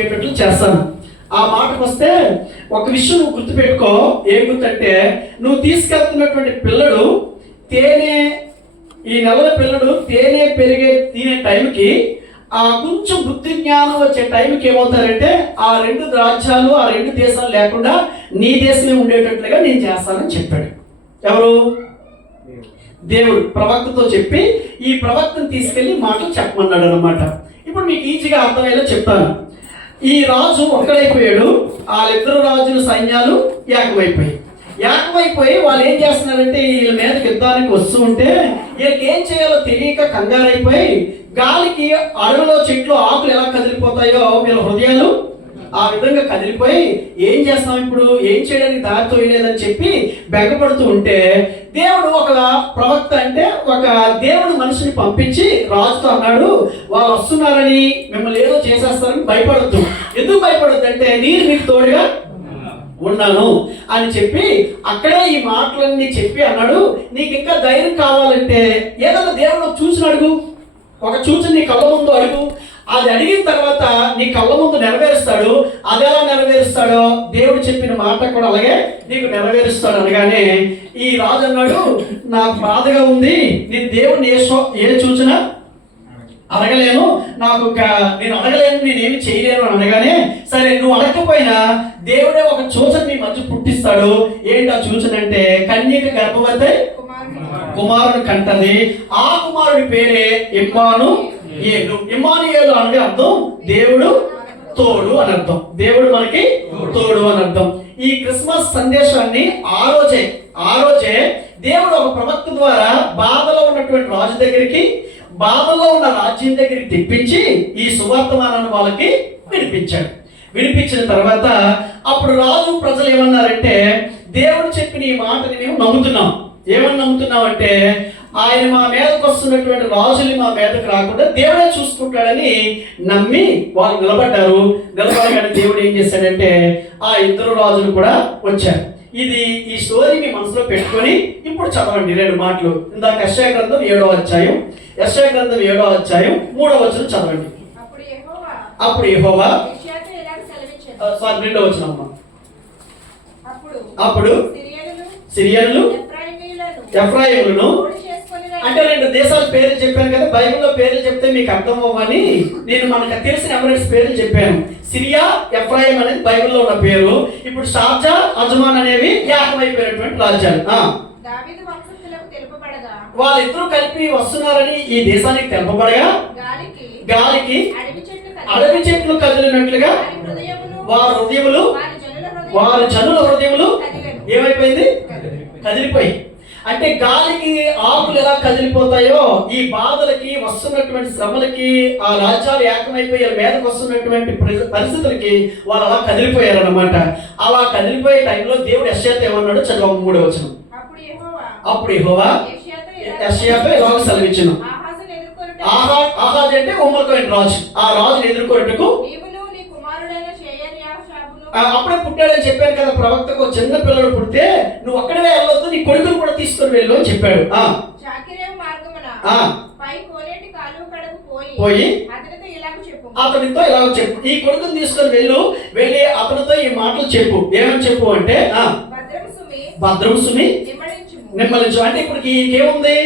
చేస్తాను. ఆ మాటకు వస్తే ఒక విషయం నువ్వు గుర్తుపెట్టుకో. ఏం గుర్తంటే, నువ్వు తీసుకెళ్తున్నటువంటి పిల్లడు తేనె, ఈ నెలల పిల్లడు తేనె తినే టైంకి కొంచెం బుద్ధి జ్ఞానం వచ్చే టైంకి ఏమవుతారంటే ఆ రెండు రాజ్యాలు, ఆ రెండు దేశాలు లేకుండా నీ దేశమే ఉండేటట్లుగా నేను చేస్తానని చెప్పాడు. ఎవరు? దేవుడు ప్రవక్తతో చెప్పి ఈ ప్రవక్తను తీసుకెళ్లి మాటలు చెప్పమన్నాడు అనమాట. ఇప్పుడు మీకు ఈజీగా అర్థమయ్యేలా చెప్తాను. ఈ రాజు ఒక్కడైపోయాడు, వాళ్ళిద్దరు రాజుల సైన్యాలు ఏకమైపోయి వాళ్ళు ఏం చేస్తున్నారంటే వీళ్ళ మీదకి యుద్ధానికి వస్తూ ఉంటే వీళ్ళకి ఏం చేయాలో తెలియక కంగారైపోయి గాలికి అడవిలో చెట్లు ఆకులు ఎలా కదిలిపోతాయో వీళ్ళ హృదయాలు ఆ విధంగా కదిలిపోయి ఏం చేస్తాం ఇప్పుడు, ఏం చేయడానికి దారితో లేదని చెప్పి బెంగపడుతూ ఉంటే దేవుడు ఒక ప్రవక్త అంటే ఒక దేవుడు మనిషిని పంపించి రాజుతో అన్నాడు, వాళ్ళు వస్తున్నారని మిమ్మల్ని ఏదో చేసేస్తారని భయపడద్దు. ఎందుకు భయపడద్దు అంటే నేను మీకు తోడుగా ఉన్నాను అని చెప్పి అక్కడే ఈ మాటలన్నీ చెప్పి అన్నాడు, నీకు ఇంకా ధైర్యం కావాలంటే ఏదైనా దేవుడు చూసిన అడుగు, ఒక చూసి నీ కళ్ళ ముందు అడుగు, అది అడిగిన తర్వాత నీ కళ్ళ ముందు నెరవేరుస్తాడు. అది ఎలా నెరవేరుస్తాడో దేవుడు చెప్పిన మాట కూడా అలాగే నీకు నెరవేరుస్తాడు అనగానే ఈ రాజు అన్నాడు, నాకు బాధగా ఉంది, నేను దేవుడిని ఏ సూచన అడగలేను, నేను అడగలేను, నేనేమి చేయలేను అని అనగానే సరే నువ్వు అడగకపోయినా దేవుడే ఒక సూచన మీ మధ్య పుట్టిస్తాడు. ఏంటి ఆ సూచన అంటే, కన్యక గర్భవతి కుమారుడు కంటది, ఆ కుమారుడి పేరే ఇమ్మానుయేలు. ఇమ్మానుయేలు అంటే అర్థం దేవుడు తోడు అని అర్థం, దేవుడు మనకి తోడు అని అర్థం. ఈ క్రిస్మస్ సందేశాన్ని ఆ రోజే దేవుడు ఒక ప్రవక్త ద్వారా బాధలో ఉన్నటువంటి రాజు దగ్గరికి, బాధల్లో ఉన్న రాజ్యం దగ్గరికి తెప్పించి ఈ సువార్తమానాన్ని వాళ్ళకి వినిపించిన తర్వాత అప్పుడు రాజు ప్రజలు ఏమన్నారంటే, దేవుడు చెప్పిన ఈ మాటని మేము నమ్ముతున్నాం. ఏమని నమ్ముతున్నాం అంటే, ఆయన మా మీదకు వస్తున్నటువంటి రాజుని మా మీదకు రాకుండా దేవుడే చూసుకుంటాడని నమ్మి వాళ్ళు నిలబడగానే దేవుడు ఏం చేశాడంటే ఆ ఇద్దరు రాజులు కూడా వచ్చారు. ఈ స్టోరీ మీ మనసులో పెట్టుకొని ఇప్పుడు చదవండి 2 మాటలు. ఇందాక యెషయా గ్రంథం 7వ అధ్యాయం 3వ వచనం చదవండి. అప్పుడు యెహోవా 2వ వచనం అమ్మా. అప్పుడు సిరియన్లు ఎఫ్రాయిములను, అంటే 2 దేశాల పేర్లు చెప్పాను కదా, బైబిల్లో పేర్లు చెప్తే మీకు అర్థం అవ్వని నేను మనకు తెలిసిన ఎమరేట్స్ పేర్లు చెప్పాను. సిరియా, ఎఫ్రాయిం అనేది బైబిల్లో ఉన్న పేరు. ఇప్పుడు షార్జా, అజ్మాన్ అనేవి ఏకమైపోయినటువంటి రాజ్యాలు. వాళ్ళిద్దరూ కలిపి వస్తున్నారని ఈ దేశానికి తెలుపబడగా గాలికి అడవి చెట్లు కదిలినట్లుగా వారి జనుల హృదయములు ఏమైపోయింది? కదిలిపోయి. అంటే గాలికి ఆకులు ఎలా కదిలిపోతాయో ఈ బాధలకి, వస్తున్నటువంటి శ్రమలకి, ఆ రాజ్యాలు ఏకమైపోయి మీదకి వస్తున్నటువంటి పరిస్థితులకి వాళ్ళు అలా కదిలిపోయారు అనమాట. అలా కదిలిపోయే టైంలో దేవుడు యెషయాతో ఏమన్నాడు చదవ 3వ వచనం. అప్పుడు యెహోవా యెషయాతో ఇలాగ సెలవిచ్చెను, ఆహాజు అంటే ఉమ్మకమైన రాజు, ఆ రాజుని ఎదుర్కొన్నట్టుకు అప్పుడే పుట్టాడని చెప్పాను కదా ప్రవక్తకు. చిన్న పిల్లడు పుడితే నువ్వు అక్కడే వెళ్ళొద్దు, నీ కొడుకును కూడా తీసుకొని వెళ్ళు అని చెప్పాడు. పోయి అతనితో ఇలాగ చెప్పు, ఈ కొడుకుని తీసుకొని వెళ్ళి అతనితో ఈ మాటలు చెప్పు. ఏమని చెప్పు అంటే, భద్రముసుమి నిమ్మలించు. అంటే ఇప్పుడు ఇంకేముంది?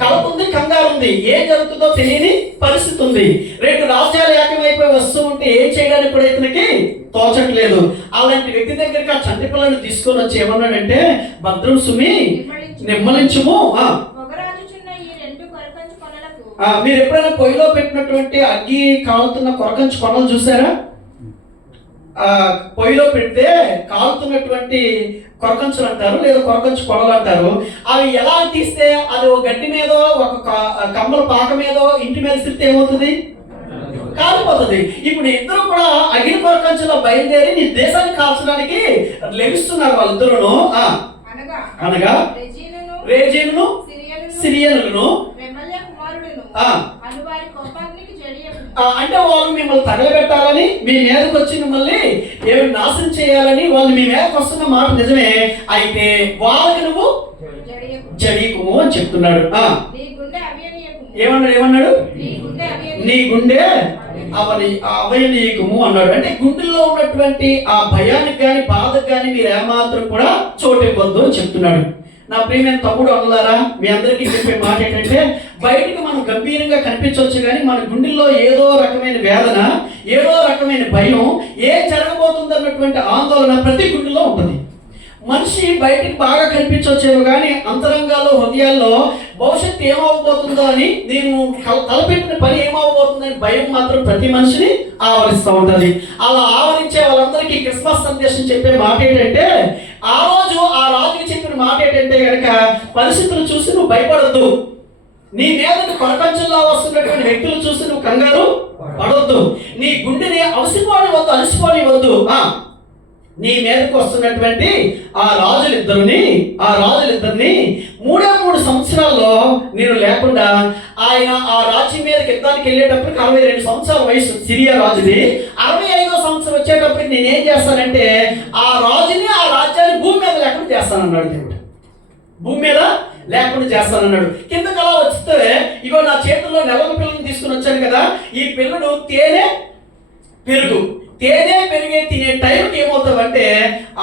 కలపుంది, కంగారు ఉంది, ఏం జరుగుతుందో తెలియని పరిస్థితి ఉంది. 2 రాజ్యాలు ఏకమైపోయి వస్తూ ఉంటే ఏం చేయడానికి కూడా ఇతనికి తోచట్లేదు. అలాంటి వ్యక్తి దగ్గరికి ఆ చంటి పిల్లల్ని తీసుకొని వచ్చి ఏమన్నాడంటే, భద్రం సుమి నిమ్మలించుము. మీరు ఎప్పుడైనా పొయ్యిలో పెట్టినటువంటి అగ్గి కాలుతున్న కొరకంచు కొనలు చూసారా? పొయ్యిలో పెడితే కాలుతున్నటువంటి కొరకంచులు అంటారు, లేదా కొరకంచు కొనలు అంటారు. అవి ఎలా తీస్తే అది ఒక గడ్డి మీద, ఒక కమ్మల పాక మీద, ఇంటి మీద తిరిగితే ఏమవుతుంది? కాలిపోతుంది. ఇప్పుడు ఇద్దరు కూడా అగ్ని కొరకంచులో బయలుదేరి నీ దేశాన్ని కాల్చడానికి లెగిస్తున్నారు వాళ్ళిద్దరును. అనగా రేజీనును సిరియనులను, అంటే వాళ్ళు మిమ్మల్ని తగలబెట్టాలని, మీ మీదకి వచ్చి మిమ్మల్ని ఏమి నాశనం చేయాలని వాళ్ళు మీ మీదకి వస్తున్న మాట నిజమే. అయితే వాళ్ళకి నువ్వు జడీకుము అని చెప్తున్నాడు. ఏమన్నాడు? నీ గుండె అవయనీయకము అన్నాడు. అంటే గుండెల్లో ఉన్నటువంటి ఆ భయానికి కానీ బాధకు కానీ మీరు ఏమాత్రం కూడా చోటు ఇవ్వద్దు అని చెప్తున్నాడు. నా ప్రియమైన తమ్ముడు అన్నారా, మీ అందరికీ చెప్పే మాట ఏంటంటే, బయటకు మనం గంభీరంగా కనిపించవచ్చు కానీ మన గుండెల్లో ఏదో రకమైన వేదన, ఏదో రకమైన భయం, ఏం జరగబోతుంది అన్నటువంటి ఆందోళన ప్రతి గుండెలో ఉంటుంది. మనిషి బయటికి బాగా కనిపించవచ్చేమో కానీ అంతరంగాల్లో, హృదయాల్లో భవిష్యత్తు ఏమవబోతుందో అని, నేను తలపెట్టిన పని ఏమవబోతుందని భయం మాత్రం ప్రతి మనిషిని ఆవరిస్తూ ఉంటుంది. అలా ఆవరించే వాళ్ళందరికీ క్రిస్మస్ సందేశం చెప్పే మాట ఏంటంటే, ఆ రోజు ఆ రాజుకి చెప్పిన మాట ఏంటంటే కనుక, పరిస్థితులు చూసి నువ్వు భయపడద్దు, నీ మీదకి ప్రపంచంలో వస్తున్నటువంటి వ్యక్తులు చూసి నువ్వు కంగారు పడవద్దు, నీ గుండెని అలసిపోనివద్దు. నీ మీదకి వస్తున్నటువంటి ఆ రాజులిద్దరిని 3 సంవత్సరాల్లో నేను లేకుండా, ఆయన ఆ రాజ్యం మీదకి యుద్ధానికి వెళ్ళేటప్పటికి 62 సంవత్సరాల వయసు సిరియా రాజుది. 65వ సంవత్సరం వచ్చేటప్పటికి నేను ఏం చేస్తానంటే, ఆ రాజుని, ఆ రాజ్యాన్ని భూమి మీద లేకుండా చేస్తానన్నాడు దేవుడు. భూమి మీద లేకుండా చేస్తానన్నాడు. కిందకు అలా వస్తే, ఇగో నా చేతుల్లో నెలల పిల్లల్ని తీసుకుని వచ్చాను కదా, ఈ పిల్లడు తేనె పెరిగే తినే టైంకి ఏమవుతావంటే,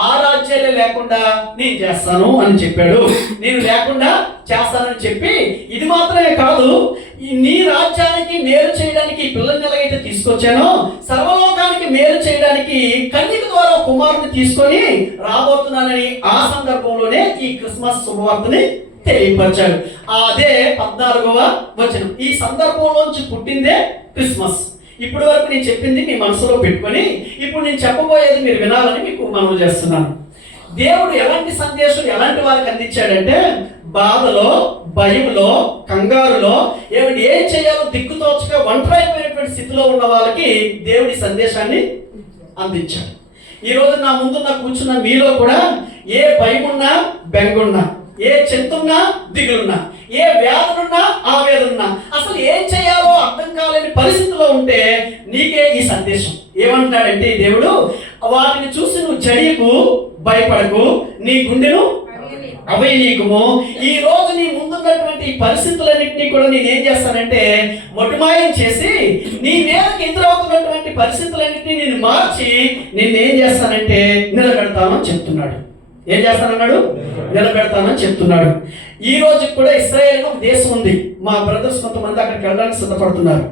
ఆ రాజ్యాలే లేకుండా నేను చేస్తాను అని చెప్పాడు. నేను లేకుండా చేస్తానని చెప్పి, ఇది మాత్రమే కాదు, నీ రాజ్యానికి మేలు చేయడానికి ఈ పిల్లల్ని ఎలాగైతే తీసుకొచ్చానో, సర్వలోకానికి మేలు చేయడానికి కన్యక ద్వారా కుమారుని తీసుకొని రాబోతున్నానని ఆ సందర్భంలోనే ఈ క్రిస్మస్ శుభవార్తని తెలియపరిచాడు. అదే 14వ వచనం. ఈ సందర్భంలోంచి పుట్టిందే క్రిస్మస్. ఇప్పటి వరకు నేను చెప్పింది మీ మనసులో పెట్టుకొని, ఇప్పుడు నేను చెప్పబోయేది మీరు వినాలని మీకు మనవి చేస్తున్నాను. దేవుడు ఎలాంటి సందేశం ఎలాంటి వారికి అందించాడంటే, బాధలో, భయంలో, కంగారులో, ఏం చేయాలో దిక్కుతోచక ఒంటరైపోయినటువంటి స్థితిలో ఉన్న వాళ్ళకి దేవుడి సందేశాన్ని అందించాడు. ఈరోజు నా ముందున్న కూర్చున్న మీలో కూడా ఏ భయమున్నా, బెంగున్నా, ఏ చింతున్నా, దిగులున్నా, ఏ వేదనున్నా, ఆవేదనున్నా, అసలు ఏం చేయాలో అర్థం కాలేని పరిస్థితిలో ఉంటే నీకే ఈ సందేశం. ఏమంటున్నాడంటే దేవుడు, వాటిని చూసి నువ్వు జడియకు, భయపడకు, నీ గుండెను అవయనీయకము. ఈ రోజు నీ ముందున్నటువంటి పరిస్థితులన్నింటినీ కూడా నేనేం చేస్తానంటే మొటిమాయం చేసి, నీ మీదకి ఎదురవుతున్నటువంటి పరిస్థితులన్నింటినీ నేను మార్చి నిన్నేం చేస్తానంటే నిలబెడతానని చెప్తున్నాడు. ఏం చేస్తానన్నాడు? నిలబెడతానని చెప్తున్నాడు. ఈ రోజు కూడా ఇశ్రాయేల్ ఒక దేశం ఉంది. మా బ్రదర్స్ కొంతమంది అక్కడికి వెళ్ళడానికి సిద్ధపడుతున్నారు.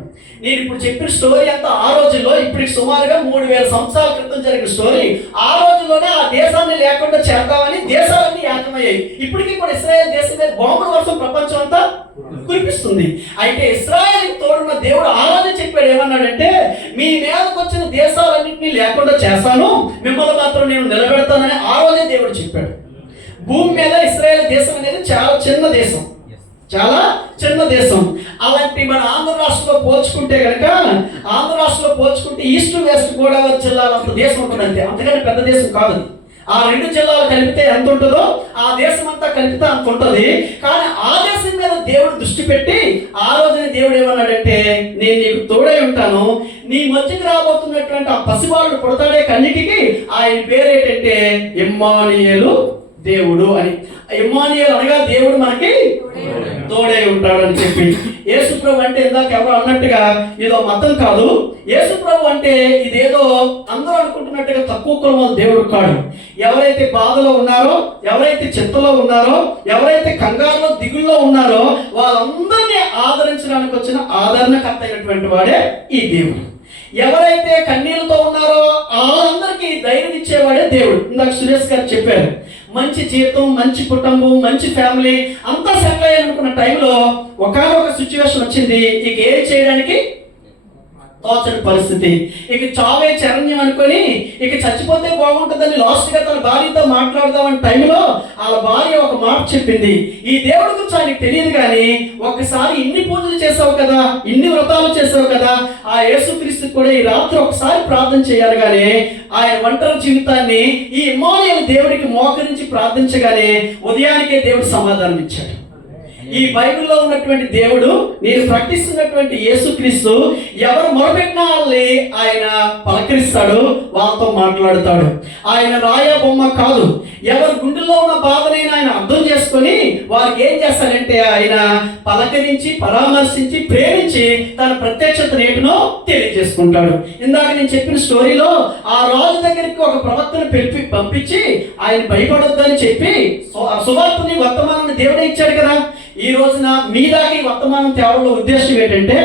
నేను ఇప్పుడు చెప్పిన స్టోరీ అంతా ఆ రోజుల్లో, ఇప్పటికి సుమారుగా 3000 సంవత్సరాల క్రితం జరిగిన స్టోరీ. ఆ రోజుల్లోనే ఆ దేశాన్ని లేకుండా చేద్దామని దేశాలన్నీ ఏకమయ్యాయి. ఇప్పటికీ కూడా ఇశ్రాయేల్ దేశం మీద బాంబుల వర్షం ప్రపంచం అంతా కురిపిస్తుంది. అయితే ఇశ్రాయేల్ తోడున్న దేవుడు ఆ రోజు చెప్పాడు, ఏమన్నాడంటే, మీ మీదకి వచ్చిన దేశాలన్నింటినీ లేకుండా చేస్తాను, మిమ్మల్ని మాత్రం నేను నిలబెడతానని ఆ రోజే దేవుడు చెప్పాడు. భూమి మీద ఇశ్రాయేల్ దేశం అనేది చాలా చిన్న దేశం. అలాంటి మన ఆంధ్ర రాష్ట్రంలో పోల్చుకుంటే కనుక, ఆంధ్ర రాష్ట్రంలో పోల్చుకుంటే ఈస్ట్ వెస్ట్ గోదావరి జిల్లాలంత దేశం ఉంటుంది. అంతే, అంతకంటే పెద్ద దేశం కాదు. ఆ 2 జిల్లాలు కలిపితే ఎంత ఉంటుందో ఆ దేశం అంతా కలిపితే అంత ఉంటుంది. కానీ ఆ దేశం మీద దేవుడు దృష్టి పెట్టి ఆ రోజున దేవుడు ఏమన్నాడంటే, నేను నీకు తోడై ఉంటాను, నీ మధ్యకి రాబోతున్నటువంటి ఆ పసివాడు పుడతాడే కన్యకకి, ఆయన పేరేంటంటే ఇమ్మానుయేలు, దేవుడు అని. ఇమ్మానుయేలు అనగా దేవుడు మనకి తోడై ఉంటాడు అని చెప్పి. యేసుప్రభు అంటే ఇందాక ఎవరు అన్నట్టుగా ఇదో మతం కాదు. యేసుప్రభు అంటే ఇదేదో అందరూ అనుకుంటున్నట్టుగా తక్కువ కులమైన దేవుడు కాడు. ఎవరైతే బాధలో ఉన్నారో, ఎవరైతే చింతలో ఉన్నారో, ఎవరైతే కంగారులో, దిగుల్లో ఉన్నారో వాళ్ళందరినీ ఆదరించడానికి వచ్చిన ఆదరణకర్త అయినటువంటి వాడే ఈ దేవుడు. ఎవరైతే కన్నీళ్ళతో ఉన్నారో వాళ్ళందరికీ ధైర్యం ఇచ్చేవాడే దేవుడు. ఇందాక సురేష్ గారు చెప్పారు, మంచి జీవితం, మంచి కుటుంబం, మంచి ఫ్యామిలీ అంతా సెటిల్ అయ్యాలనుకున్న టైంలో ఒకనొక సిచ్యువేషన్ వచ్చింది. ఇక ఏం చేయడానికి తోచని పరిస్థితి. ఇక చావే చరణ్యం అనుకొని ఇక చచ్చిపోతే బాగుంటుందని లాస్ట్గా తన భార్యతో మాట్లాడదామని టైంలో వాళ్ళ భార్య ఒక మాట చెప్పింది. ఈ దేవుడి గురించి ఆయనకు తెలియదు కానీ, ఒక్కసారి ఇన్ని పూజలు చేసావు కదా, ఇన్ని వ్రతాలు చేసావు కదా, ఆ యేసుక్రీస్తు కూడా ఈ రాత్రి ఒకసారి ప్రార్థన చేయాలి. కానీ ఆయన ఒంటరి జీవితాన్ని ఈ ఇమ్మానుయేలు దేవుడికి మోకరించి ప్రార్థించగానే ఉదయానికే దేవుడు సమాధానం ఇచ్చాడు. ఈ బైబిల్లో ఉన్నటువంటి దేవుడు, నేను ప్రకటిస్తున్నటువంటి యేసుక్రీస్తు ఎవరు మొరపెట్టినా వాళ్ళని ఆయన పలకరిస్తాడు, వాళ్ళతో మాట్లాడతాడు. ఆయన రాయ బొమ్మ కాదు. ఎవరు గుండెల్లో ఉన్న బాధనైనా ఆయన అర్థం చేసుకొని వారికి ఏం చేస్తాడంటే ఆయన పలకరించి, పరామర్శించి, ప్రేమించి తన ప్రత్యక్షత నేటినో తెలియజేసుకుంటాడు. ఇందాక నేను చెప్పిన స్టోరీలో ఆ రాజు దగ్గరికి ఒక ప్రవక్తను పంపించి ఆయన భయపడొద్దని చెప్పి సువార్తని, వర్తమానాన్ని దేవుడే ఇచ్చాడు కదా. ఈ రోజున మీ దాకా ఈ వర్తమానం తేవడంలో ఉద్దేశం ఏంటంటే,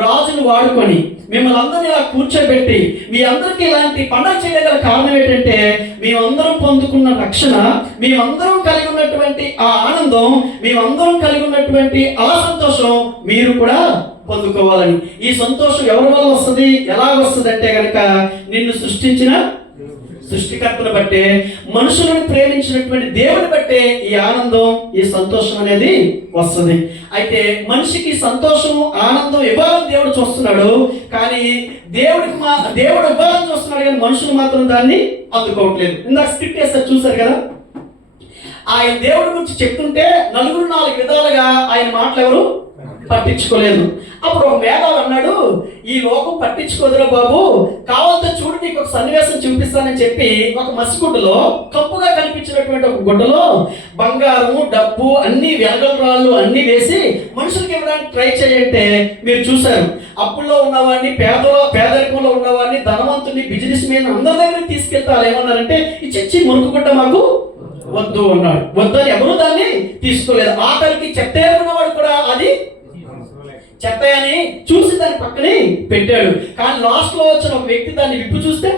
రాజును వాడుకొని మిమ్మల్ని అందరినీ ఇలా కూర్చోబెట్టి మీ అందరికీ ఇలాంటి పండుగ చేయగల కారణం ఏంటంటే, మేమందరం పొందుకున్న రక్షణ, మేమందరం కలిగి ఉన్నటువంటి ఆ ఆనందం, మేమందరం కలిగి ఉన్నటువంటి ఆ సంతోషం మీరు కూడా పొందుకోవాలని. ఈ సంతోషం ఎవరి వల్ల వస్తుంది, ఎలా వస్తుంది అంటే కనుక నిన్ను సృష్టించిన సృష్టికర్తను బట్టే, మనుషులను ప్రేమించినటువంటి దేవుని బట్టే ఈ ఆనందం, ఈ సంతోషం అనేది వస్తుంది. అయితే మనిషికి సంతోషం, ఆనందం ఇవ్వాలని దేవుడు చూస్తున్నాడు, కానీ దేవుడు ఇవ్వాలని చూస్తున్నాడు, కానీ మనుషులు మాత్రం దాన్ని అందుకోవట్లేదు. ఇందాక స్క్రిప్ట్ వేస్తారు చూసారు కదా, ఆయన దేవుడి గురించి చెప్తుంటే నలుగురు 4 విధాలుగా ఆయన మాటలు ఎవరు పట్టించుకోలేదు. అప్పుడు ఒక మేధావి అన్నాడు, ఈ లోకం పట్టించుకోదురా బాబు, కావాలంటే చూడు నీకు ఒక సన్నివేశం చూపిస్తానని చెప్పి ఒక మసిగుడ్డలో, కప్పుగా కనిపించినటువంటి ఒక గుడ్డలో బంగారము, డబ్బు, అన్ని వెలగల రాళ్ళు అన్ని వేసి మనుషులకి ఇవ్వడానికి ట్రై చేయంటే మీరు చూశారు. అప్పుల్లో ఉన్నవాడిని, పేదరికంలో ఉన్నవాడిని, ధనవంతుని, బిజినెస్ మ్యాన్ అందరి దగ్గరికి తీసుకెళ్తే వాళ్ళు ఏమన్నారంటే, ఈ చచ్చి మురుకు గుడ్డ మాకు వద్దు అన్నాడు. వద్దని ఎవరు దాన్ని తీసుకోలేదు. ఆఖరికి చెత్త ఉన్నవాడు కూడా అది చెత్త అని చూసి దాన్ని పక్కనే పెట్టాడు. కానీ లాస్ట్ లో వచ్చిన ఒక వ్యక్తి దాన్ని విప్పు చూస్తే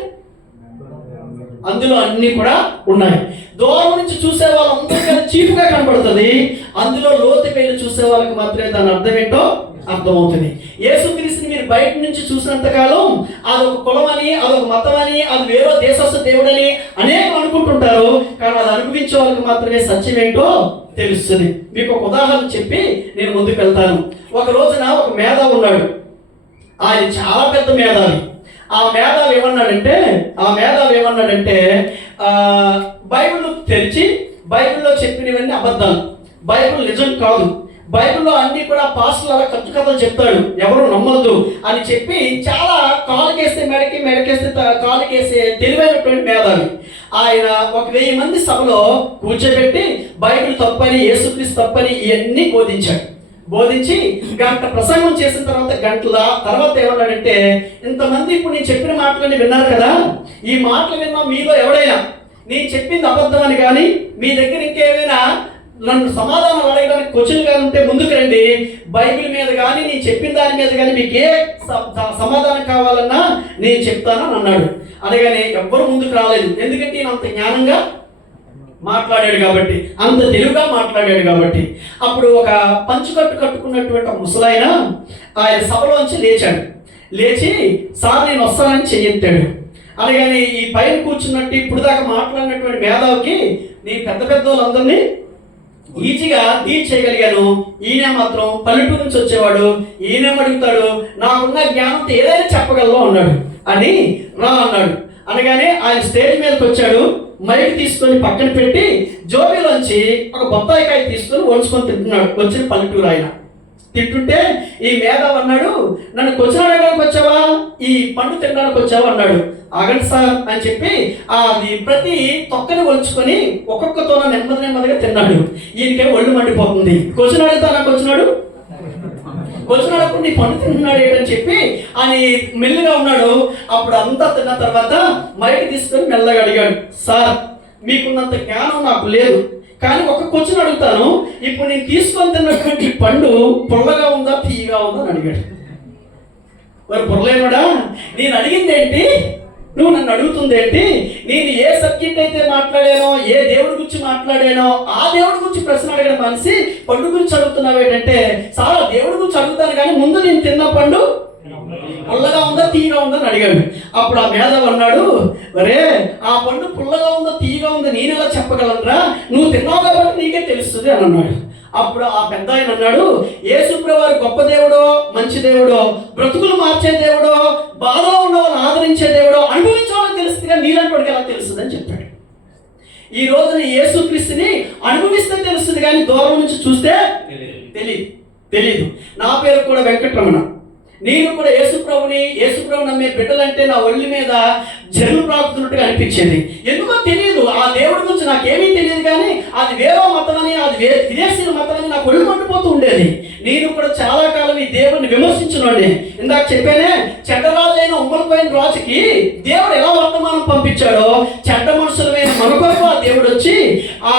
అందులో అన్ని కూడా ఉన్నాయి. దూరం నుంచి చూసే వాళ్ళందరికీ చీప్ గా కనబడుతుంది, అందులో లోతుకి వెళ్ళి చూసే వాళ్ళకి మాత్రమే దాని అర్థం ఏంటో అర్థమవుతుంది. యేసుక్రీస్తుని మీరు బయట నుంచి చూసినంత కాలం అదొక కులం అని, అదొక మతం అని, అది వేరే దేశస్థ దేవుడని అనేకం అనుకుంటుంటారు, కానీ అది అనుభవించే వాళ్ళకి మాత్రమే సత్యం ఏంటో తెలుస్తుంది. మీకు ఒక ఉదాహరణ చెప్పి నేను ముందుకు వెళ్తాను. ఒక రోజున ఒక మేధావి ఉన్నాడు, ఆయన చాలా పెద్ద మేధావి. ఆ మేధావి ఏమన్నాడంటే బైబిల్ తెరిచి బైబిల్లో చెప్పినవన్నీ అబద్ధాలు, బైబిల్ నిజం కాదు, బైబిల్లో అన్ని కూడా పాస్టర్లు అలా కథలు చెప్తాడు, ఎవరు నమ్మద్దు అని చెప్పి చాలా కాలుకేస్తే మెడకేస్తే కాలుకేసే తెలివైనటువంటి మేధావి. ఆయన ఒక 1000 మంది సభలో కూర్చోబెట్టి బైబిల్ తప్పని, యేసుక్రీస్తు తప్పని ఇవన్నీ బోధించి గంట ప్రసంగం చేసిన గంటల తర్వాత ఏమన్నాడంటే, ఇంతమంది ఇప్పుడు నేను చెప్పిన మాటలన్నీ విన్నారు కదా, ఈ మాటలు విన్నా మీలో ఎవడైనా నేను చెప్పింది అబద్ధం అని కానీ, మీ దగ్గర ఇంకేమైనా నన్ను సమాధానం అడగడానికి క్వశ్చన్ కానీ ఉంటే ముందుకు రండి, బైబిల్ మీద కానీ నేను చెప్పిన దాని మీద కానీ మీకు ఏ సమాధానం కావాలన్నా నేను చెప్తానని అన్నాడు. అనగానే ఎవ్వరు ముందుకు రాలేదు, ఎందుకంటే ఈయన అంత జ్ఞానంగా మాట్లాడాడు కాబట్టి, అంత తెలుగుగా మాట్లాడాడు కాబట్టి. అప్పుడు ఒక పంచుకట్టు కట్టుకున్నటువంటి ముసలాయన ఆయన సభలోంచి లేచి సార్ నేను వస్తానని చెయ్యెత్తాడు. అనగానే ఈ పైన కూర్చున్నట్టు ఇప్పుడు దాకా మాట్లాడినటువంటి మేధావికి నేను పెద్ద వాళ్ళందరినీ ఈజీగా డీల్ చేయగలిగాను, ఈయన మాత్రం పల్లెటూరు నుంచి వచ్చేవాడు, ఈయనేం అడుగుతాడు, నాకున్న జ్ఞానంతో ఏదైనా చెప్పగలవో అన్నాడు అని అన్నాడు. అనగానే ఆయన స్టేజ్ మీదకి వచ్చాడు, మైక్ తీసుకొని పక్కన పెట్టి జోబీలోంచి ఒక బొత్తాయికాయ తీసుకొని వంచుకొని తింటున్నాడు. వచ్చిన పల్లెటూరు ఆయన తింటుంటే ఈ మేధావి అన్నాడు, నన్ను క్వశ్చన్ అడగడానికి వచ్చావా, ఈ పండు తినడానికి వచ్చావా అన్నాడు. ఆగండి సార్ అని చెప్పి అది ప్రతి తొక్కని ఒలుచుకొని ఒక్కొక్కతో నెమ్మదిగా తిన్నాడు. ఈయనకే ఒళ్ళు మండిపోతుంది. క్వశ్చన్ అడుగుతానా క్వశ్చన్ అడగకుండా నీ పండు తింటున్నాడు ఏంటని చెప్పి అని మెల్లిగా ఉన్నాడు. అప్పుడు అంతా తిన్న తర్వాత మైక్ తీసుకొని మెల్లగా అడిగాడు, సార్ మీకున్నంత జ్ఞానం నాకు లేదు, కానీ ఒక క్వశ్చన్ అడుగుతాను, ఇప్పుడు నేను తీసుకొని తిన్నటువంటి పండు పుల్లగా ఉందా తీయగా ఉందా అని అడిగాడు. మరి పుల్లలేనుడా, నేను అడిగింది ఏంటి, నువ్వు నన్ను అడుగుతుంది ఏంటి, నేను ఏ సబ్జెక్ట్ అయితే మాట్లాడానో, ఏ దేవుడి గురించి మాట్లాడానో ఆ దేవుడి గురించి ప్రశ్న అడగడం మనిషి పండు గురించి అడుగుతున్నావు ఏంటంటే, చాలా దేవుడి గురించి అడుగుతాను కానీ ముందు నేను తిన్న పండు పుల్లగా ఉందా తీయగా ఉందా అని అడిగాడు. అప్పుడు ఆ మేధావి అన్నాడు, మరే ఆ పండు పుల్లగా ఉందా తీయగా ఉందా నేను ఎలా చెప్పగలనురా, నువ్వు తిన్నావు కాబట్టి నీకే తెలుస్తుంది అని అన్నాడు. అప్పుడు ఆ పెద్ద ఆయన అన్నాడు, యేసుప్రభువు గొప్ప దేవుడో, మంచి దేవుడో, బ్రతుకులు మార్చే దేవుడో, బాధలో ఉన్న వాళ్ళని ఆదరించే దేవుడో అనుభవించాలని తెలుస్తుంది కానీ నీలాంటి వాడికి ఎలా తెలుస్తుంది అని చెప్పాడు. ఈ రోజున యేసుక్రీస్తుని అనుభవిస్తే తెలుస్తుంది, కానీ దూరం నుంచి చూస్తే తెలియదు. నా పేరు కూడా వెంకటరమణ. నేను కూడా యేసుప్రభు నమ్మే బిడ్డలంటే నా ఒళ్ళి మీద జన్లు ప్రాకుతున్నట్టుగా అనిపించేది. ఎందుకో తెలియదు, ఆ దేవుడి గురించి నాకేమీ తెలియదు, కానీ అది వేరే మతం అని, అది విదేశీయుల మతం అని నాకు ఒళ్ళు మండిపోతూ ఉండేది. నేను కూడా చాలా కాలం ఈ దేవుడిని విమర్శించినండి. ఇందాక చెప్పానే, చెడ్డరాజైన ఉమ్మలపోయిన రాజుకి దేవుడు ఎలా వర్తమానం పంపించాడో, చెడ్డ మనుషులమైన మన కొరకు ఆ దేవుడు వచ్చి ఆ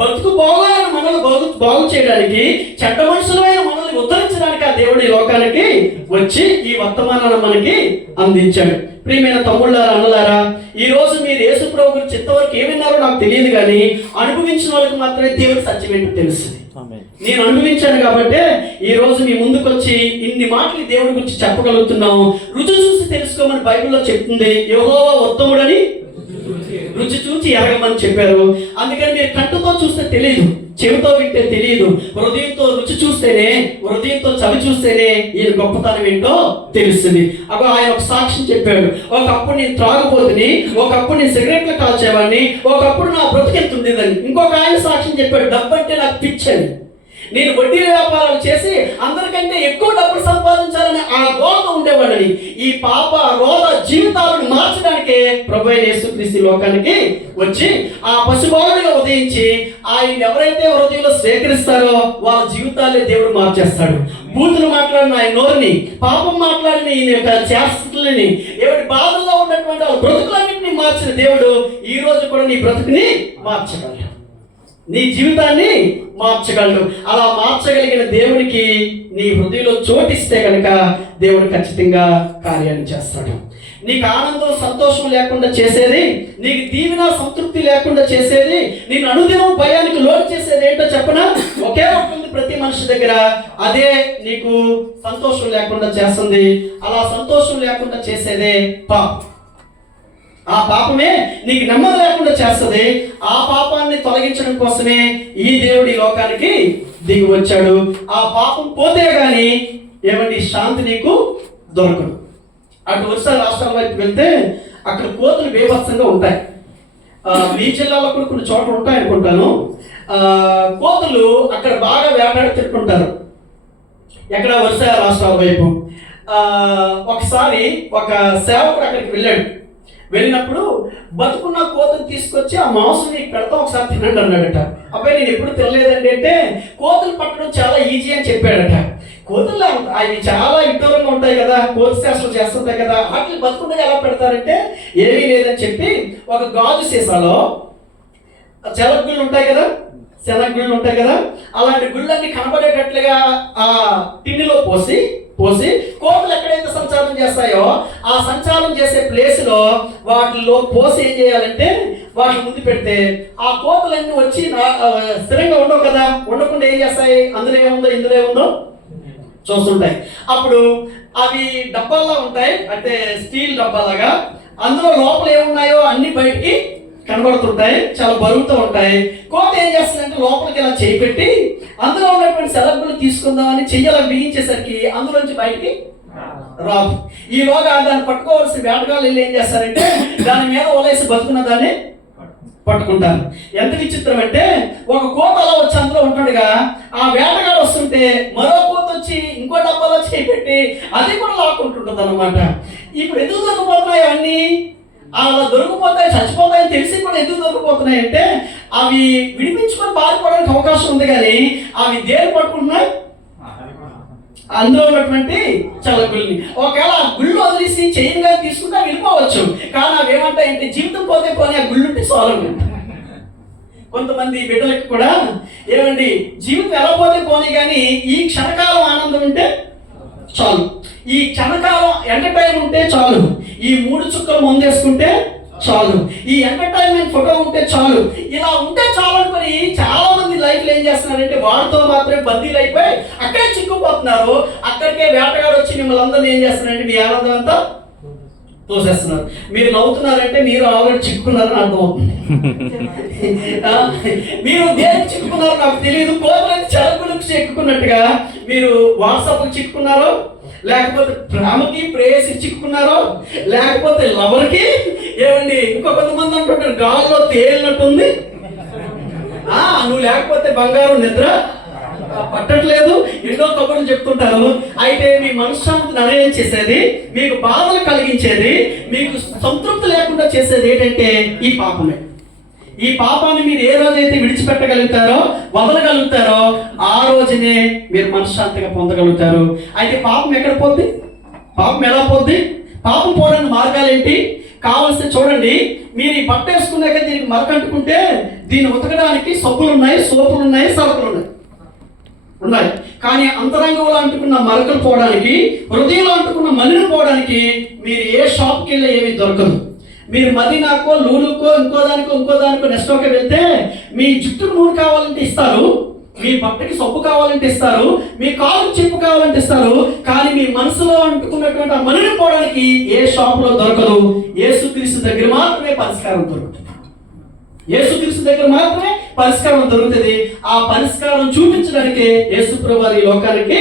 బతుకు బాగోలేని మనల్ని బాగు చేయడానికి, చెడ్డ మనుషులమైన మనల్ని ఉద్ధరించడానికి ఆ దేవుడు ఈ లోకానికి వచ్చి ఈ వర్తమానాన్ని మనకి అందించాడు. ప్రియమైన తమ్ముళ్ళారా, అన్నలారా, ఈ రోజు మీరు యేసుప్రభు గురించి ఇంతవరకు ఏమిన్నారో నాకు తెలియదు, కానీ అనుభవించిన వాళ్ళకి మాత్రమే దేవుడి సత్యం ఏంటో తెలుస్తుంది. నేను అనుభవించాను కాబట్టి ఈ రోజు మీ ముందుకు వచ్చి ఇన్ని మాటలు దేవుడి గురించి చెప్పగలుగుతున్నాం. రుచి చూసి తెలుసుకోమని బైబిల్లో చెప్తుంది. యెహోవా ఉత్తముడని రుచి చూసి ఎరగమని చెప్పారు. అందుకని మీరు కంటితో చూస్తే తెలియదు, చెవితో వింటే తెలియదు, హృదయంతో రుచి చూస్తేనే, హృదయంతో చవి చూస్తేనే ఈయన గొప్పతనం ఏంటో తెలుస్తుంది. అప్పుడు ఆయన ఒక సాక్ష్యం చెప్పాడు. ఒకప్పుడు నేను త్రాగుబోతుని, ఒకప్పుడు నేను సిగరెట్లు కాల్చేవాడిని, ఒకప్పుడు నా బ్రతికెంత ఉండేదని. ఇంకొక ఆయన సాక్ష్యం చెప్పాడు, డబ్బు అంటే నాకు పిచ్చని, నేను వడ్డీ వ్యాపారాలు చేసి అందరికంటే ఎక్కువ డబ్బులు సంపాదించాలని ఆ గోడ ఉండేవాడని. ఈ పాప రోధ జీవితాలను మార్చడానికే ప్రభువైన యేసుక్రీస్తు లోకానికి వచ్చి ఆ పశుబాలుడిగా ఉదయించి ఆయన ఎవరైతే హృదయంలో స్వీకరిస్తారో వాళ్ళ జీవితాలే దేవుడు మార్చేస్తాడు. బూతులు మాట్లాడిన ఆయన నోరుని, పాపం మాట్లాడిన ఈయన యొక్క చేష్టలని, ఎవరి బాధల్లో ఉన్నటువంటి వాళ్ళ బ్రతుకులన్నింటినీ మార్చిన దేవుడు ఈ రోజు కూడా నీ బ్రతుకుని మార్చగలడు, నీ జీవితాన్ని మార్చగలడు. అలా మార్చగలిగిన దేవునికి నీ హృదయంలో చోటిస్తే కనుక దేవుడు ఖచ్చితంగా కార్యాన్ని చేస్తాడు. నీకు ఆనందం సంతోషం లేకుండా చేసేది, నీకు దీవెన సంతృప్తి లేకుండా చేసేది, నేను అనుదినం భయానికి లోటు చేసేది ఏంటో చెప్పనా? ఒకే ఉంటుంది ప్రతి మనిషి దగ్గర, అదే నీకు సంతోషం లేకుండా చేస్తుంది. అలా సంతోషం లేకుండా చేసేదే పాపం. ఆ పాపమే నీకు నెమ్మది లేకుండా చేస్తుంది. ఆ పాపాన్ని తొలగించడం కోసమే ఈ దేవుడి లోకానికి దిగి వచ్చాడు. ఆ పాపం పోతే గాని ఏమండి శాంతి నీకు దొరకదు. అటు ఒరిస్సా రాష్ట్రాల వైపు వెళ్తే అక్కడ కోతులు బీభత్సంగా ఉంటాయి. మీ జిల్లాలో కూడా కొన్ని చోట్ల ఉంటాయి అనుకుంటాను. కోతులు అక్కడ బాగా వేటాడి తిట్టుకుంటారు, ఎక్కడ ఒరిస్సా రాష్ట్రాల వైపు. ఒకసారి ఒక సేవకుడు అక్కడికి వెళ్ళాడు. వెళ్ళినప్పుడు బతుకున్న కోతను తీసుకొచ్చి ఆ మాంసం నీకు పెడతాం, ఒకసారి తినండి అన్నాడట. అబ్బాయి నేను ఎప్పుడు తినలేదండి అంటే, కోతులు పట్టడం చాలా ఈజీ అని చెప్పాడట. కోతులు అవి చాలా విడ్డూరంగా ఉంటాయి కదా, కోతి శాస్త్రం చేస్తుంటాయి కదా, వాటిని బతుకుండా ఎలా పెడతారంటే ఏమీ లేదని చెప్పి ఒక గాజు సీసాలో శనగగుళ్ళు ఉంటాయి కదా, అలాంటి గుళ్ళన్నీ కనబడేటట్లుగా ఆ టిన్నులో పోసి కోతులు ఎక్కడైతే సంచారం చేస్తాయో ఆ సంచారం చేసే ప్లేస్లో వాటిలో పోసి ఏం చేయాలంటే వాటిని ముందు పెడితే ఆ కోతులన్నీ వచ్చి స్థిరంగా ఉండవు కదా, ఉండకుండా ఏం చేస్తాయి, అందులో ఏముందో ఇందులో ఏముందో చూస్తుంటాయి. అప్పుడు అవి డబ్బాల్లా ఉంటాయి, అంటే స్టీల్ డబ్బాలాగా. అందులో లోపల ఏమున్నాయో అన్ని బయటికి కనబడుతుంటాయి, చాలా బరువుతో ఉంటాయి. కోత ఏం చేస్తుందంటే లోపలికి ఇలా చేయి పెట్టి అందులో ఉన్నటువంటి శనగగుళ్ళు తీసుకుందామని చెయ్యాలని బిగించేసరికి అందులోంచి బయటికి రాదు. ఈలోగా దాన్ని పట్టుకోవాల్సిన వేటగాళ్ళు వెళ్ళి ఏం చేస్తారంటే దాని మీద వలేసి బతుకున్న దాన్ని పట్టుకుంటారు. ఎంత విచిత్రం అంటే ఒక కోత అలా వచ్చి అందులో ఉంటాడుగా, ఆ వేటగాడు వస్తుంటే మరో కోత వచ్చి ఇంకో డబ్బాలో చేయి పెట్టి అది కూడా లాక్కుంటుంటుంది అన్నమాట. ఇప్పుడు ఎందుకు దొరికిపోతున్నాయి అవన్నీ? అలా దొరికిపోతాయి, చచ్చిపోతాయని తెలిసి కూడా ఎందుకు దొరికిపోతున్నాయి అంటే అవి విడిపించుకొని పారిపోవడానికి అవకాశం ఉంది, కానీ అవి దేని పట్టుకుంటున్నాయి? అందులో ఉన్నటువంటి చాలా గుళ్ళని. ఒకవేళ ఆ గుళ్ళు వదిలేసి చైన్గా తీసుకుంటే అవి వెళ్ళిపోవచ్చు, కానీ అవి ఏమంటాయంటే జీవితం పోతే పోనీ ఆ గుళ్ళుంటే సాల్వ్. కొంతమంది బిడ్డలకు కూడా ఏమండి జీవితం ఎలా పోతే పోనీ, కానీ ఈ క్షణకాలం ఆనందం ఉంటే చాలు, ఈ క్షణకాలం ఎంటర్టైన్ ఉంటే చాలు, ఈ 3 చుక్కలు ముందేసుకుంటే చాలు, ఈ ఎంటర్టైన్మెంట్ ఫోటో ఉంటే చాలు, ఇలా ఉంటే చాలు అనుకుని చాలా మంది లైఫ్లో ఏం చేస్తున్నారంటే వాడితో మాత్రమే బందీలు అయిపోయి అక్కడే చిక్కుపోతున్నారు. అక్కడికే వేటగాడు వచ్చి మిమ్మల్ని అందరినీ ఏం చేస్తున్నారంటే మీ ఆనందం అంతా తోసేస్తున్నారు. మీరు నవ్వుతున్నారంటే మీరు ఆల్రెడీ చిక్కుకున్నారని అర్థం అవుతుంది. మీరు దేనికి చిక్కుకున్నారో నాకు తెలియదు. కోతులకి చెలకులకు చిక్కుకున్నట్టుగా మీరు వాట్సాప్కి చిక్కుకున్నారో, లేకపోతే ప్రేమకి ప్రేయసి చిక్కుకున్నారో, లేకపోతే లవర్కి ఏమండి ఇంకో కొంతమంది అంటుంటారు గాల్లో తేలినట్టుంది నువ్వు లేకపోతే బంగారం నిద్ర పట్టట్లేదు, ఎన్నో కబుర్లు చెప్తుంటారు. అయితే మీ మనశ్శాంతిని నిర్ణయం చేసేది, మీకు బాధలు కలిగించేది, మీకు సంతృప్తి లేకుండా చేసేది ఏంటంటే ఈ పాపమే. ఈ పాపాన్ని మీరు ఏ రోజైతే విడిచిపెట్టగలుగుతారో, వదలగలుగుతారో, ఆ రోజునే మీరు మనశ్శాంతిగా పొందగలుగుతారు. అయితే పాపం ఎక్కడ పోద్ది? పాపం ఎలా పోద్ది? పాపం పోవడానికి మార్గాలు ఏంటి? కావలసి చూడండి, మీరు ఈ బట్ట వేసుకున్నాక దీనికి మరకంటుకుంటే దీన్ని ఉతకడానికి సబ్బులు ఉన్నాయి, సోపులు ఉన్నాయి, సరుకులు ఉన్నాయి. కానీ అంతరంగంలో అంటుకున్న మరకలు పోవడానికి, హృదయంలో అంటుకున్న మలిని పోవడానికి మీరు ఏ షాప్కి వెళ్ళి ఏమీ దొరకదు. మీరు మదీనాకో, లూలుకో, ఇంకో దానికో నెక్స్ట్లోకి వెళ్తే మీ జుట్టుకు నూనె కావాలంటే ఇస్తారు, మీ బట్టకి సబ్బు కావాలంటే ఇస్తారు, మీ కాలుకి చెప్పు కావాలంటే ఇస్తారు. కానీ మీ మనసులో అంటుకున్నటువంటి ఆ మలిని పోవడానికి ఏ షాపులో దొరకదు. యేసుక్రీస్తు దగ్గర మాత్రమే పరిష్కారం దొరుకుతుంది. యేసుక్రీస్తు దగ్గర మాత్రమే పరిష్కారం దొరుకుతుంది. ఆ పరిష్కారం చూపించడానికి యేసుప్రభువు వారు ఈ లోకానికి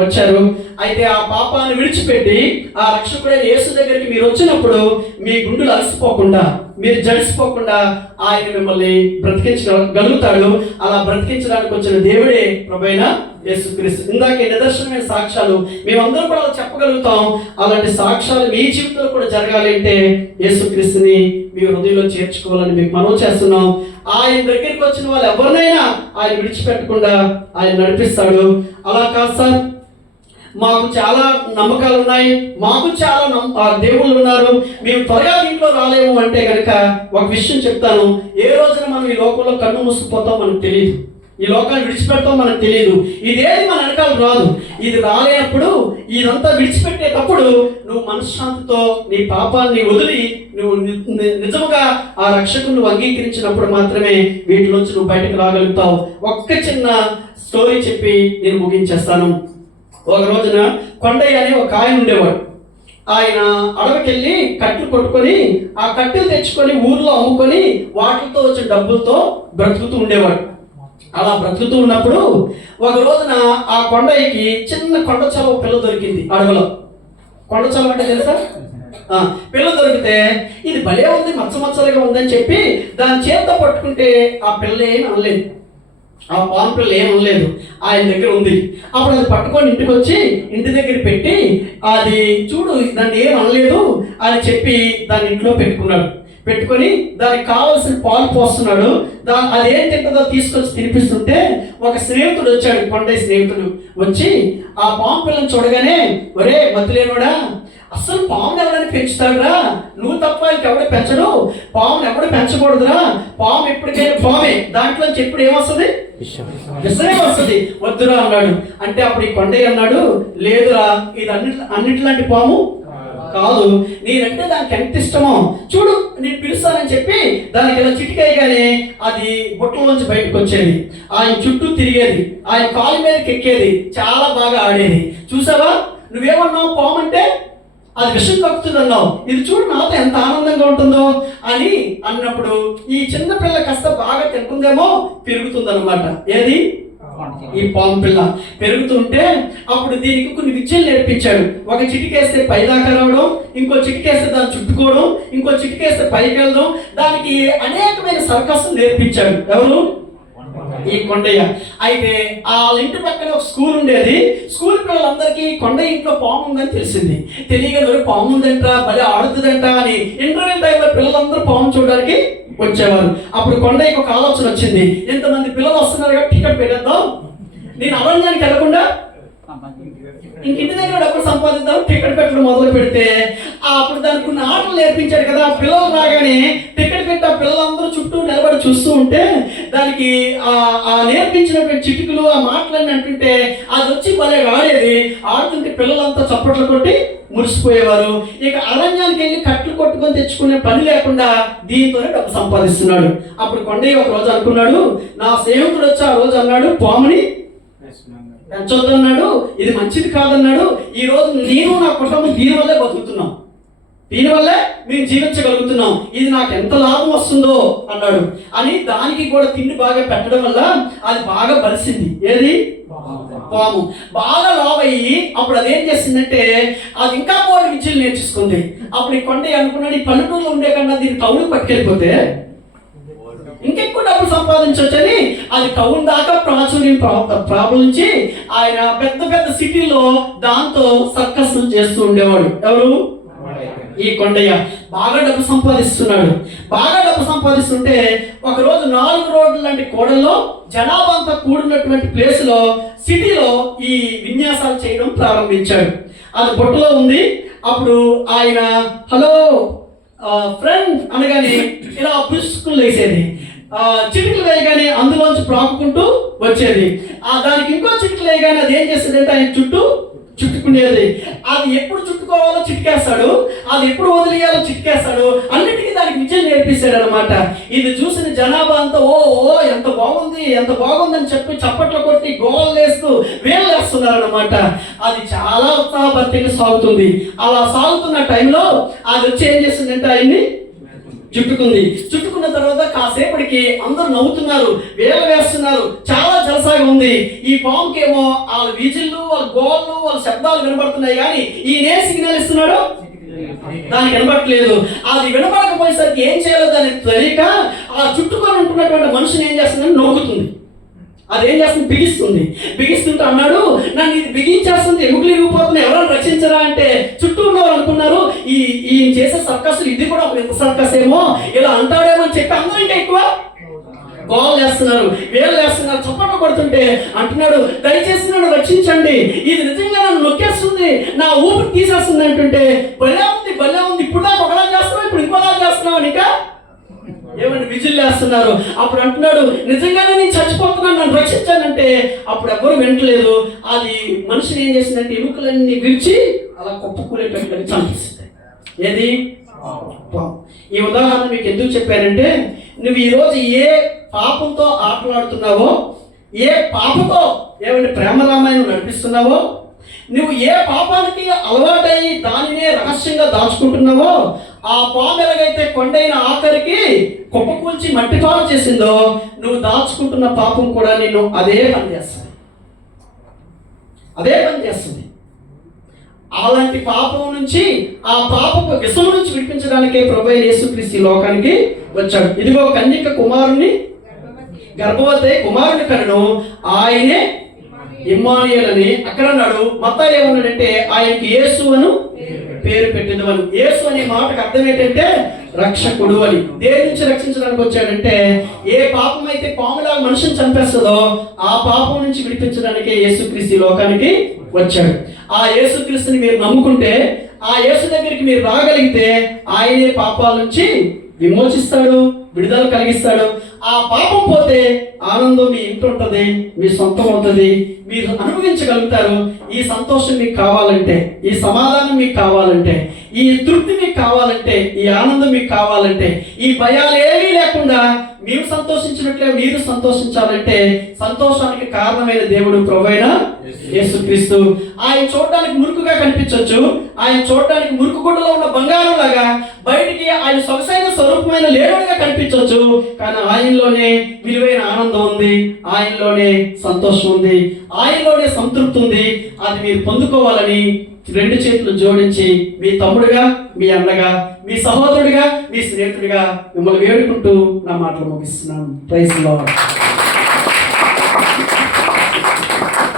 వచ్చారు. అయితే ఆ పాపాన్ని విడిచిపెట్టి ఆ రక్షకుడైన యేసు దగ్గరికి మీరు వచ్చినప్పుడు మీ గుండెలు అలసిపోకుండా, మీరు జడిసిపోకుండా ఆయన మిమ్మల్ని బ్రతికించగలుగుతాడు. అలా బ్రతికించడానికి వచ్చిన దేవుడే ప్రభువైన యేసుక్రీస్తు. ఇందాకే నిదర్శనమైన సాక్ష్యాలు మేమందరం కూడా చెప్పగలుగుతాం. అలాంటి సాక్ష్యాలు మీ జీవితంలో కూడా జరగాలి అంటే యేసుక్రీస్తుని మీ హృదయంలో చేర్చుకోవాలని మీకు మనవి చేస్తున్నాం. ఆయన దగ్గరికి వచ్చిన వాళ్ళు ఎవరినైనా ఆయన విడిచిపెట్టకుండా ఆయన నడిపిస్తాడు. అలా కాదు సార్, మాకు చాలా నమ్మకాలు ఉన్నాయి, మాకు చాలా దేవుళ్ళు ఉన్నారు, మేము త్వరగా ఇంట్లో రాలేము అంటే కనుక ఒక విషయం చెప్తాను. ఏ రోజున మనం ఈ లోకంలో కన్ను మూసుకుపోతాం మనకు తెలియదు, ఈ లోకాన్ని విడిచిపెడతాం మనకు తెలియదు. ఇదేది మన వెనకాల రాదు. ఇది రాలేనప్పుడు, ఇదంతా విడిచిపెట్టేటప్పుడు నువ్వు మనశ్శాంతితో నీ పాపాన్ని వదిలి నువ్వు నిజముగా ఆ రక్షకుని నువ్వు అంగీకరించినప్పుడు మాత్రమే వీటిలోంచి నువ్వు బయటకు రాగలుగుతావు. ఒక్క చిన్న స్టోరీ చెప్పి నేను ముగించేస్తాను. ఒక రోజున కొండయ్య అనే ఒక ఆయన ఉండేవాడు. ఆయన అడవికెళ్ళి కట్టెలు కొట్టుకొని ఆ కట్టెలు తెచ్చుకొని ఊర్లో అమ్ముకొని వాటితో వచ్చిన డబ్బులతో బ్రతుకుతూ ఉండేవాడు. అలా బ్రతుకుతూ ఉన్నప్పుడు ఒక రోజున ఆ కొండయ్యకి చిన్న కొండ చలవ పిల్ల దొరికింది అడవిలో. కొండ చలవ అంటే తెలుసా? పిల్ల దొరికితే ఇది భలే ఉంది, మచ్చమచ్చలుగా ఉందని చెప్పి దాని చేత్తో పట్టుకుంటే ఆ పిల్ల ఏం అనలేదు, ఆ పాము పిల్ల ఏం అనలేదు, ఆయన దగ్గర ఉంది. అప్పుడు అది పట్టుకొని ఇంటికి వచ్చి ఇంటి దగ్గర పెట్టి అది చూడు దాన్ని ఏం అనలేదు అని చెప్పి దాన్ని ఇంట్లో పెట్టుకొని దానికి కావాల్సిన పాలు పోస్తున్నాడు. అదేం తింటుందో తీసుకొచ్చి తినిపిస్తుంటే ఒక స్నేహితుడు వచ్చాడు. కొండయ్య స్నేహితుడు వచ్చి ఆ పాము పిల్లని చూడగానే, ఒరే మతిలేనుడా, అసలు పామును ఎవరైనా పెంచుతాడురా, నువ్వు తప్ప ఇంకెవడ పెంచడు, పామును ఎవడ పెంచకూడదురా, పాము ఎప్పటికైనా పామే, దాంట్లో ఎప్పుడు ఏమొస్తుంది? విషమే వస్తుంది, వద్దురా అన్నాడు. అంటే అప్పుడు ఈ కొండయ్య అన్నాడు, లేదురా, ఇది అన్నిటిలాంటి పాము కాదు, నేనంటే దానికి ఎంత ఇష్టమో చూడు, నేను పిలుస్తానని చెప్పి దానికి ఇలా చిటికేయగానే అది బుట్టలోంచి బయటకు వచ్చేది, ఆయన చుట్టూ తిరిగేది, ఆయన కాలు మీదకి ఎక్కేది, చాలా బాగా ఆడేది. చూసావా, నువ్వేమన్నావు పాము అంటే అది విషం కక్కుతుంది అన్నావు, ఇది చూడు నాతో ఎంత ఆనందంగా ఉంటుందో అని అన్నప్పుడు ఈ చిన్న పిల్ల కాస్త బాగా తింటుందేమో పెరుగుతుందన్నమాట. ఏది? ఈ పాము పిల్ల పెరుగుతుంటే అప్పుడు దీనికి కొన్ని విద్యలు నేర్పించాడు. ఒక చిటికేస్తే పైదాకా రావడం, ఇంకో చిటికేస్తే దాన్ని చుట్టుకోవడం, ఇంకో చిటికేస్తే పైకి వెళ్ళడం, దానికి అనేకమైన సర్కస్లు నేర్పించాడు. ఎవరు? ఈ కొండయ్య. అయితే ఆ ఇంటి పక్కన ఒక స్కూల్ ఉండేది. స్కూల్ పిల్లలందరికీ కొండయ్య ఇంట్లో పాము ఉందని తెలిసింది. తెలియగా పాము ఉందంట, భలే ఆడుతుందంట అని ఇంటర్వ్యూ టైంలో పిల్లలందరూ పాము చూడడానికి వచ్చేవారు. అప్పుడు కొండయ్యకి ఒక ఆలోచన వచ్చింది, ఎంతమంది పిల్లలు వస్తున్నారు కాబట్టి టికెట్ పెట్టేద్దాం, నేను అరణ్యానికి వెళ్ళకుండా ఇంటి దగ్గర డబ్బులు సంపాదిద్దాం, టికెట్ పెట్టడం మొదలు పెడితే అప్పుడు దానికి కొన్ని ఆటలు నేర్పించాడు కదా. పిల్లలు రాగానే టికెట్ పెట్టి ఆ పిల్లలందరూ చుట్టూ నిలబడి చూస్తూ ఉంటే దానికి ఆ నేర్పించినటువంటి చిటికలు, ఆ మాటలన్నీ అంటుంటే అది వచ్చి భలే ఆడేది. ఆడుతుంటే పిల్లలంతా చప్పట్లు కొట్టి మురిసిపోయేవారు. ఇక అరణ్యానికి వెళ్ళి కట్లు కొట్టుకొని తెచ్చుకునే పని లేకుండా దీంతోనే డబ్బు సంపాదిస్తున్నాడు. అప్పుడు కొండయ్య ఒక రోజు అనుకున్నాడు, నా స్నేహితుడు వచ్చి ఆ రోజు అన్నాడు పాముని పెంచొద్దన్నాడు, ఇది మంచిది కాదన్నాడు, ఈ రోజు నేను నా కుటుంబం దీనివల్లే బతుకుతున్నాం, దీనివల్లే మేము జీవించగలుగుతున్నాం, ఇది నాకు ఎంత లాభం వస్తుందో అన్నాడు. అని దానికి కూడా తిండి బాగా పెట్టడం వల్ల అది బాగా బలిసింది. ఏది? పాము బాగా లావయ్యి అప్పుడు అదేం చేసిందంటే అది ఇంకా కూడా విద్యలు నేర్చుకుంది. అప్పుడు ఈ కొండ అనుకున్నాడు, ఈ పల్లెటూరులో ఉండే కన్నా దీన్ని టౌన్కి పట్టుకెళ్ళిపోతే ఇంకెక్కువ డబ్బు సంపాదించవచ్చని అది టౌన్ దాకా ప్రాచుర్యం ప్రాబలించి ఆయన పెద్ద పెద్ద సిటీలో దాంతో సర్కస్ చేస్తూ ఉండేవాడు. ఎవరు? ఈ కొండయ్య. బాగా డబ్బు సంపాదిస్తున్నాడు. బాగా డబ్బు సంపాదిస్తుంటే ఒకరోజు 4 రోడ్ల లాంటి కోడల్లో జనాభా అంతా కూడినటువంటి ప్లేస్లో సిటీలో ఈ విన్యాసాలు చేయడం ప్రారంభించాడు. అది బొట్టులో ఉంది. అప్పుడు ఆయన హలో ఫ్రెండ్ అనగానే ఇలా పుష్కులు వేసేది, చిటికలు వేయగానే అందులోంచి ప్రాకుకుంటూ వచ్చేది. దానికి ఇంకో చిటికలు వేయగానే అది ఏం చేస్తుందంటే ఆయన చుట్టూ చుట్టుకునేది. అది ఎప్పుడు చుట్టుకోవాలో చిటికేస్తాడు, అది ఎప్పుడు వదిలేయాలో చిటికేస్తాడు. అన్నిటికీ దానికి విద్యను నేర్పిస్తాడు అనమాట. ఇది చూసిన జనాభా అంతా ఓ ఎంత బాగుంది ఎంత బాగుందని చెప్పి చప్పట్లు కొట్టి గోళ్ళు వేస్తూ వేలు వేస్తున్నారు అనమాట. అది చాలా ఉత్సాహభరితంగా సాగుతుంది. అలా సాగుతున్న టైంలో అది వచ్చి ఏం చేస్తుందంటే ఆయన్ని చుట్టుకున్న తర్వాత కాసేపటికి అందరూ నవ్వుతున్నారు, వేలు వేస్తున్నారు, చాలా జలసాగా ఉంది. ఈ పాముకేమో వాళ్ళ విజిల్లు వాళ్ళ గోళ్ళు వాళ్ళ శబ్దాలు వినబడుతున్నాయి, కానీ ఈయనే సిగ్నల్ ఇస్తున్నాడు దానికి వినబడట్లేదు. అది వినబడకపోయేసరికి ఏం చేయాలో దానికి తెలియక ఆ చుట్టుకొని ఉంటున్నటువంటి మనిషిని ఏం చేస్తుందని నొక్కుతుంది. అదేం చేస్తుంది? బిగిస్తుంటే అన్నాడు, నన్ను ఇది బిగించేస్తుంది, ఎముకలు ఇరిగిపోతున్నాయి, ఎవరైనా రక్షించరా అంటే చుట్టూ ఉన్నవారు అనుకున్నారు ఈ చేసే సర్కస్లు ఇది కూడా ఒక ఎంత సర్కస్ ఏమో, ఇలా అంటాడేమో అని చెప్పి అందరూ ఇంకా ఎక్కువ గోల్ వేస్తున్నారు, వేలు వేస్తున్నారు, చప్పట్లు కొడుతుంటే అంటున్నాడు, దయచేసి నన్ను రక్షించండి, ఇది నిజంగా నన్ను నొక్కేస్తుంది, నా ఊపిరి తీసేస్తుంది అంటుంటే భలే ఉంది ఇప్పుడు దాకా ఒకలా చేస్తున్నావు, ఇప్పుడు ఇంకోలా చేస్తున్నావు అని ఇంకా ఏమని విజిల్ వేస్తున్నారు. అప్పుడు అంటున్నాడు, నిజంగానే నేను చచ్చిపోతున్నాను, నన్ను రక్షించానంటే అప్పుడు ఎవరు వింటలేదు. అది మనిషిని ఏం చేసిందంటే ఎముకలన్నీ విరిచి అలా కుప్పకూలేటట్లని చంపేసింది. ఏది? ఈ ఉదాహరణ మీకు ఎందుకు చెప్పానంటే, నువ్వు ఈరోజు ఏ పాపంతో ఆటలాడుతున్నావో, ఏ పాపతో ఏమంటే ప్రేమ రామాయణం నడిపిస్తున్నావో, నువ్వు ఏ పాపానికి అలవాటై దానినే రహస్యంగా దాచుకుంటున్నావో, ఆ పాము ఎలాగైతే కొండైన ఆఖరికి కుప్పకూల్చి మట్టిపాలు చేసిందో, నువ్వు దాచుకుంటున్న పాపం కూడా నేను అదే పని చేస్తుంది. అలాంటి పాపం నుంచి, ఆ పాపపు విషం నుంచి విడిపించడానికే ప్రభువైన యేసుక్రీస్తు ఈ లోకానికి వచ్చాడు. ఇదిగో కన్యక గర్భవతి కుమారుని కనను, ఆయనే ఇమ్మానుయేల్ అని అక్కడ అన్నాడు. మత్తయి ఏమన్నాడంటే ఆయనకి యేసు అను పేరు పెట్టింది అని. యేసు అనే మాటకు అర్థం ఏంటంటే రక్షకుడు అని. దేని నుంచి రక్షించడానికి వచ్చాడంటే, ఏ పాపం అయితే పాములాగా మనిషిని చంపేస్తుందో ఆ పాపం నుంచి విడిపించడానికే యేసుక్రీస్తు లోకానికి వచ్చాడు. ఆ యేసుక్రీస్తుని మీరు నమ్ముకుంటే, ఆ యేసు దగ్గరికి మీరు రాగలిగితే ఆయనే పాపాల నుంచి విమోచిస్తాడు, విడుదల కలిగిస్తాడు. ఆ పాపం పోతే ఆనందం మీ ఇంటి ఉంటుంది, మీ సొంతం అవుతుంది, మీరు అనుభవించగలుగుతారు. ఈ సంతోషం మీకు కావాలంటే, ఈ సమాధానం మీకు కావాలంటే, ఈ తృప్తి మీకు కావాలంటే, ఈ ఆనందం మీకు కావాలంటే, ఈ భయాలు ఏమీ లేకుండా మేము సంతోషించినట్లే మీరు సంతోషించాలంటే, సంతోషానికి కారణమైన దేవుడు ప్రభువైన యేసుక్రీస్తు. ఆయన చూడడానికి మురుకుగా కనిపించవచ్చు, ఆయన చూడడానికి మురుకు గుడ్డలో ఉన్న బంగారం లాగా, బయటికి ఆయన సొగసైన స్వరూపమైన లేనుడిగా కనిపించవచ్చు, కానీ ఆయనలోనే విలువైన ఆనందం ఉంది, ఆయనలోనే సంతోషం ఉంది, ఆయనలోనే సంతృప్తి ఉంది. అది మీరు పొందుకోవాలని 2 చేతులు జోడించి మీ తమ్ముడుగా, మీ అన్నగా, మీ సహోదరుడిగా, మీ స్నేహితుడిగా మిమ్మల్ని వేడుకుంటూ నా మాటలు ముగిస్తున్నాను. Praise the lord.